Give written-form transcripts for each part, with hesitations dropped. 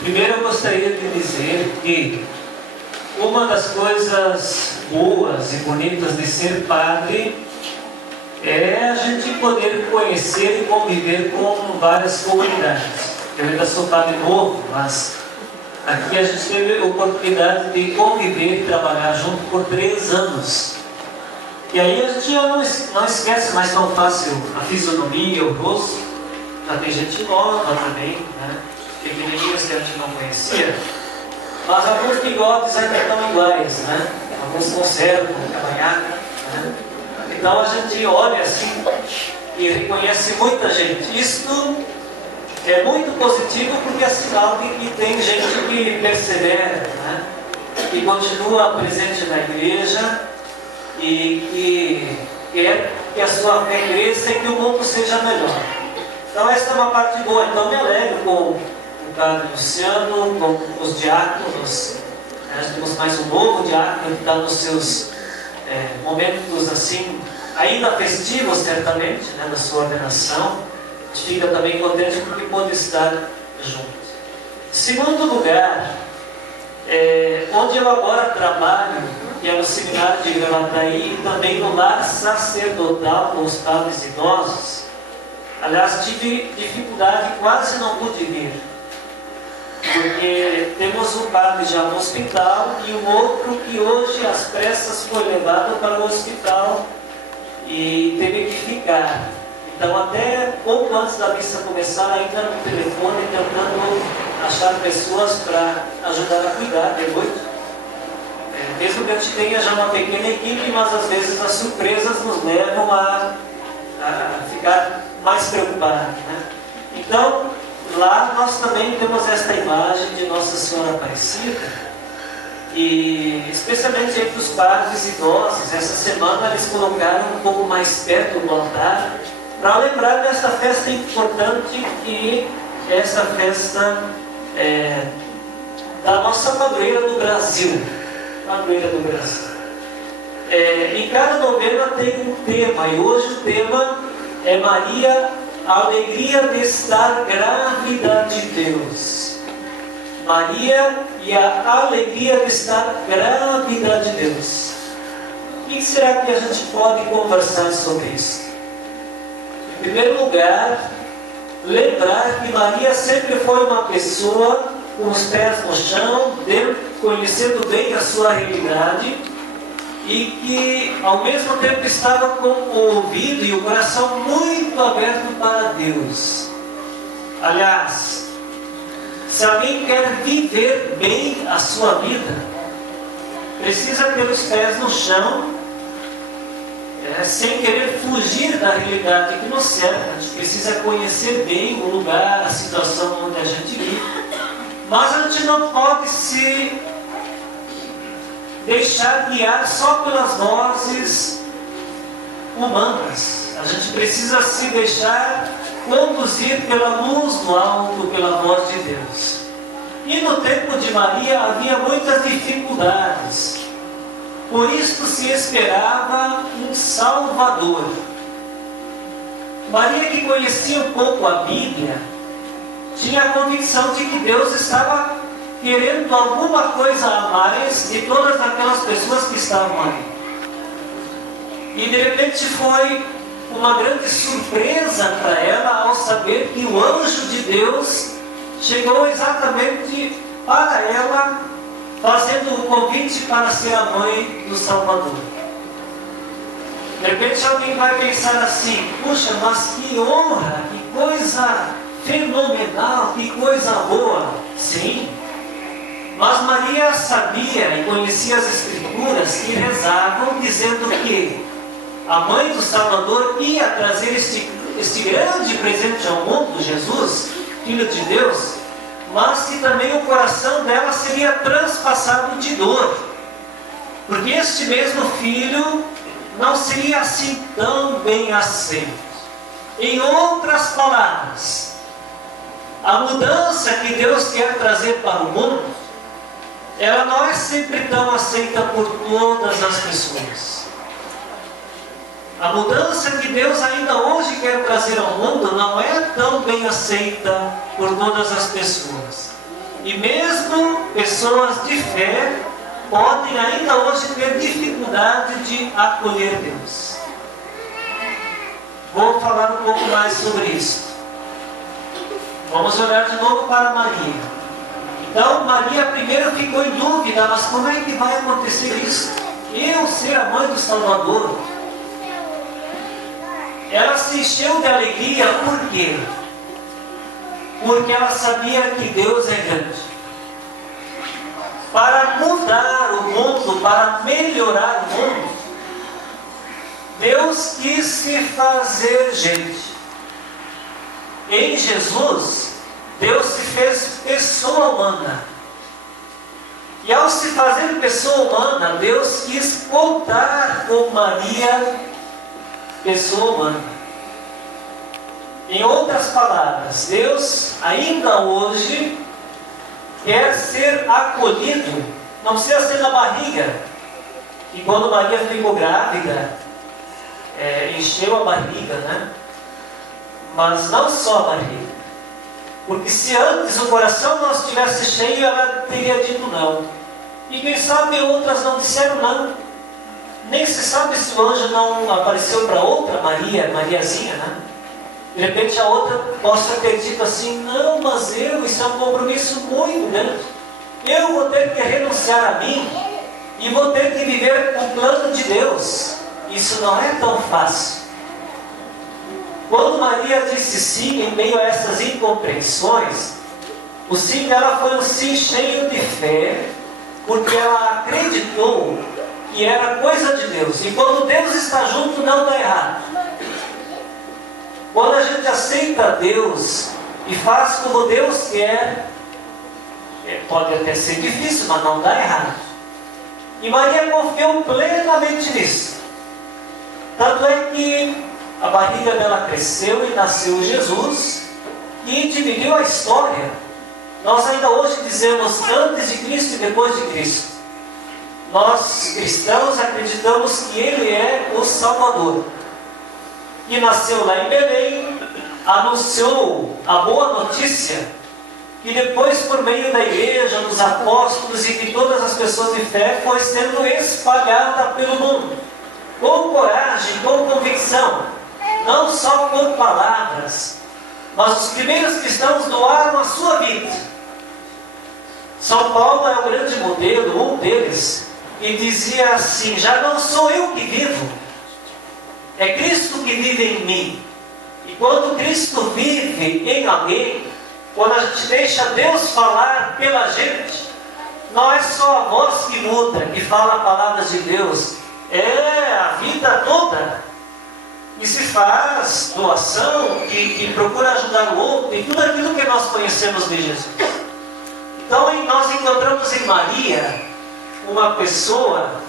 Primeiro eu gostaria de dizer que uma das coisas boas e bonitas de ser padre é a gente poder conhecer e conviver com várias comunidades. Eu ainda sou padre novo, mas aqui a gente teve a oportunidade de conviver e trabalhar junto por 3 anos. E aí a gente não esquece mais tão fácil a fisionomia, o rosto. Já tem gente nova também, né? Pequenininhos que a gente não conhecia. Mas alguns bigodes ainda estão iguais, né? Alguns conservam a cavanhaque, né? Então a gente olha assim e reconhece muita gente. Isso é muito positivo porque é sinal de que tem gente que persevera, né? Que continua presente na igreja e que quer que a sua fé cresça e que o mundo seja melhor. Então essa é uma parte boa. Então me alegro com o padre Luciano, com os diáconos. Nós temos mais um novo diácono que está nos seus momentos assim, ainda festivos certamente, né, da sua ordenação. A gente fica também contente porque pode estar junto. Segundo lugar, onde eu agora trabalho, que é no seminário de Gravataí, e também no lar sacerdotal com os padres idosos. Aliás, tive dificuldade, quase não pude vir, porque temos um padre já no hospital e um outro que hoje às pressas foi levado para o hospital e teve que ficar. Então até pouco antes da missa começar, ainda no telefone, tentando achar pessoas para ajudar a cuidar de noite. Mesmo que a gente tenha já uma pequena equipe, mas às vezes as surpresas nos levam a ficar mais preocupados, né? Então, lá nós também temos esta imagem de Nossa Senhora Aparecida, e especialmente entre os padres idosos, essa semana eles colocaram um pouco mais perto do altar, para lembrar dessa festa importante que é essa festa da nossa padroeira do Brasil. Padroeira do Brasil. E cada novena tem um tema, e hoje o tema é Maria, a alegria de estar grávida de Deus. Maria e a alegria de estar grávida de Deus. O que será que a gente pode conversar sobre isso? Em primeiro lugar, lembrar que Maria sempre foi uma pessoa com os pés no chão, conhecendo bem a sua realidade, e que ao mesmo tempo estava com o ouvido e o coração muito aberto para Deus. Aliás, se alguém quer viver bem a sua vida, precisa ter os pés no chão, sem querer fugir da realidade que nos cerca. A gente precisa conhecer bem o lugar, a situação onde a gente vive, mas a gente não pode se deixar guiar só pelas vozes humanas. A gente precisa se deixar conduzir pela luz do alto, pela voz de Deus. E no tempo de Maria havia muitas dificuldades. Por isso se esperava um Salvador. Maria, que conhecia um pouco a Bíblia, tinha a convicção de que Deus estava querendo alguma coisa a mais de todas aquelas pessoas que estavam ali. E de repente foi uma grande surpresa para ela ao saber que o anjo de Deus chegou exatamente para ela, fazendo o convite para ser a mãe do Salvador. De repente alguém vai pensar assim: puxa, mas que honra, que coisa fenomenal, que coisa boa. Sim, mas Maria sabia e conhecia as Escrituras que rezavam dizendo que a mãe do Salvador ia trazer este grande presente ao mundo, Jesus, Filho de Deus, mas que também o coração dela seria transpassado de dor, porque este mesmo Filho não seria assim tão bem aceito. Em outras palavras, a mudança que Deus quer trazer para o mundo, ela não é sempre tão aceita por todas as pessoas. A mudança que Deus ainda hoje quer trazer ao mundo não é tão bem aceita por todas as pessoas. E mesmo pessoas de fé podem ainda hoje ter dificuldade de acolher Deus. Vou falar um pouco mais sobre isso. Vamos olhar de novo para Maria. Então, Maria primeiro ficou em dúvida, mas como é que vai acontecer isso? Eu ser a mãe do Salvador? Ela se encheu de alegria, por quê? Porque ela sabia que Deus é grande. Para mudar o mundo, para melhorar o mundo, Deus quis se fazer gente. Em Jesus, Deus se fez pessoa humana. E ao se fazer pessoa humana, Deus quis contar com Maria, pessoa humana. Em outras palavras, Deus ainda hoje quer ser acolhido, não precisa ser na barriga. E quando Maria ficou grávida, encheu a barriga, né? Mas não só a barriga. Porque se antes o coração não estivesse cheio, ela teria dito não. E quem sabe outras não disseram não. Nem se sabe se o anjo não apareceu para outra Maria, Mariazinha, né? De repente a outra possa ter dito assim, não, mas isso é um compromisso muito grande. Eu vou ter que renunciar a mim e vou ter que viver o plano de Deus. Isso não é tão fácil. Quando Maria disse sim em meio a essas incompreensões, o sim dela foi um sim cheio de fé, porque ela acreditou que era coisa de Deus. E quando Deus está junto, não dá errado. Quando a gente aceita Deus e faz como Deus quer, pode até ser difícil, mas não dá errado. E Maria confiou plenamente nisso. Tanto é que a barriga dela cresceu e nasceu Jesus e dividiu a história. Nós ainda hoje dizemos antes de Cristo e depois de Cristo. Nós cristãos acreditamos que Ele é o Salvador. E nasceu lá em Belém, anunciou a boa notícia, que depois por meio da igreja, dos apóstolos e de todas as pessoas de fé, foi sendo espalhada pelo mundo, com coragem, com convicção, não só com palavras, mas os primeiros cristãos doaram a sua vida. São Paulo é o grande modelo, um deles, e dizia assim, já não sou eu que vivo, é Cristo que vive em mim. E quando Cristo vive em alguém, quando a gente deixa Deus falar pela gente, não é só a voz que muda, que fala palavras de Deus, é a vida toda. E se faz doação, que procura ajudar o outro, e tudo aquilo que nós conhecemos de Jesus. Então nós encontramos em Maria uma pessoa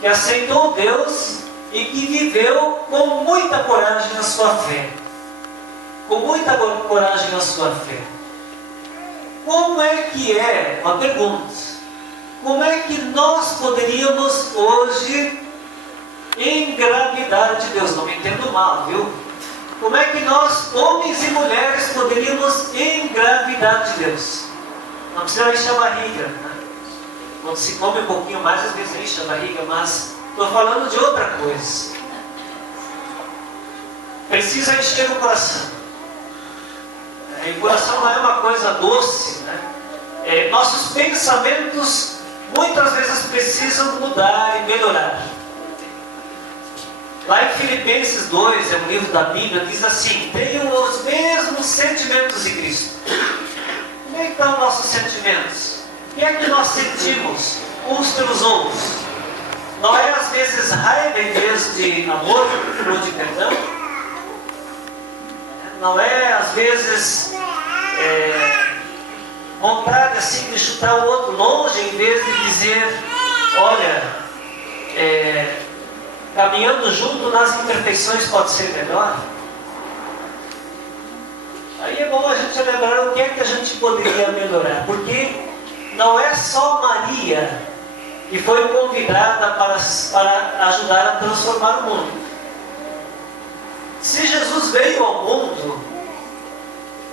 que aceitou Deus e que viveu com muita coragem na sua fé. Com muita coragem na sua fé. Como é que é, uma pergunta, como é que nós poderíamos hoje engravidar de Deus? Não me entendo mal, viu? Como é que nós, homens e mulheres, poderíamos engravidar de Deus? Não precisa encher a barriga, né? Quando se come um pouquinho mais, às vezes enche a barriga, mas estou falando de outra coisa. Precisa encher o coração. E o coração não é uma coisa doce, né? Nossos pensamentos muitas vezes precisam mudar e melhorar. Lá em Filipenses 2, é um livro da Bíblia, diz assim, tenham os mesmos sentimentos de Cristo. Como é que estão nossos sentimentos? O que é que nós sentimos uns pelos outros? Não é às vezes raiva em vez de amor ou de perdão? Não é às vezes vontade assim de chutar o outro longe em vez de dizer, olha, caminhando junto nas imperfeições pode ser melhor? Aí é bom a gente lembrar o que é que a gente poderia melhorar, porque não é só Maria que foi convidada para ajudar a transformar o mundo. Se Jesus veio ao mundo,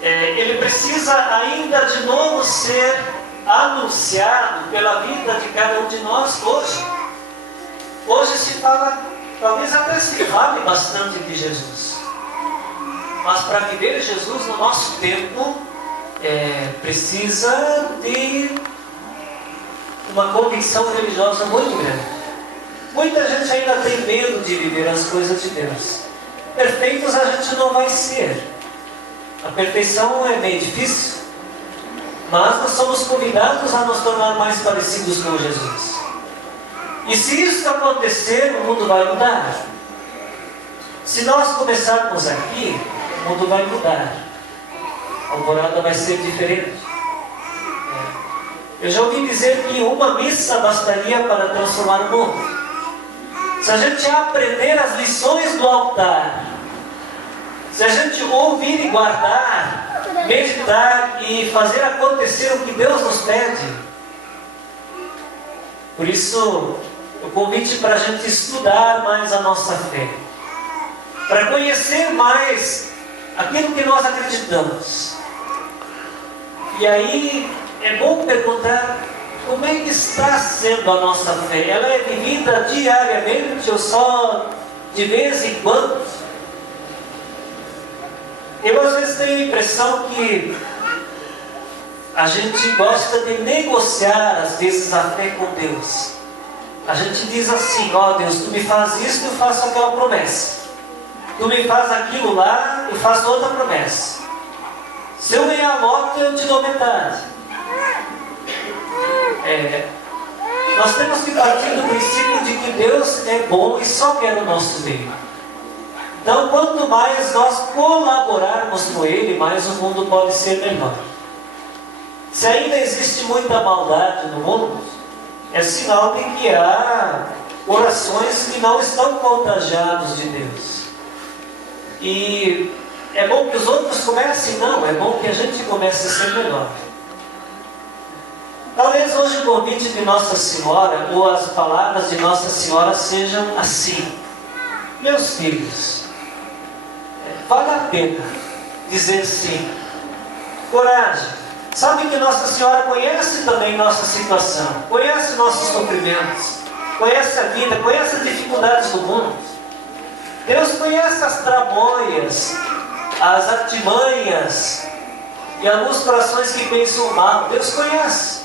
ele precisa ainda de novo ser anunciado pela vida de cada um de nós hoje. Hoje se fala, talvez até se fale bastante de Jesus. Mas para viver Jesus no nosso tempo, precisa de uma convicção religiosa muito grande. Muita gente ainda tem medo de viver as coisas de Deus. Perfeitos a gente não vai ser. A perfeição é meio difícil, mas nós somos convidados a nos tornar mais parecidos com Jesus. E se isso acontecer, o mundo vai mudar. Se nós começarmos aqui, o mundo vai mudar. A alvorada vai ser diferente. Eu já ouvi dizer que uma missa bastaria para transformar o mundo. Se a gente aprender as lições do altar, se a gente ouvir e guardar, meditar e fazer acontecer o que Deus nos pede. Por isso, o convite para a gente estudar mais a nossa fé, para conhecer mais aquilo que nós acreditamos. E aí é bom perguntar: como é que está sendo a nossa fé? Ela é vivida diariamente ou só de vez em quando? Eu às vezes tenho a impressão que a gente gosta de negociar às vezes a fé com Deus. A gente diz assim: ó Deus, tu me faz isso, eu faço aquela promessa. Tu me faz aquilo lá, eu faço outra promessa. Se eu ganhar a loto, eu te dou metade. Nós temos que partir do princípio de que Deus é bom e só quer o nosso bem. Então, quanto mais nós colaborarmos com Ele, mais o mundo pode ser melhor. Se ainda existe muita maldade no mundo, é sinal de que há corações que não estão contagiados de Deus. E é bom que os outros comecem? Não, é bom que a gente comece a ser melhor. Talvez hoje o convite de Nossa Senhora, ou as palavras de Nossa Senhora sejam assim: meus filhos, vale a pena dizer sim. Coragem. Sabe que Nossa Senhora conhece também nossa situação, conhece nossos sofrimentos, conhece a vida, conhece as dificuldades do mundo. Deus conhece as tramóias, as artimanhas e alguns corações que pensam mal. Deus conhece.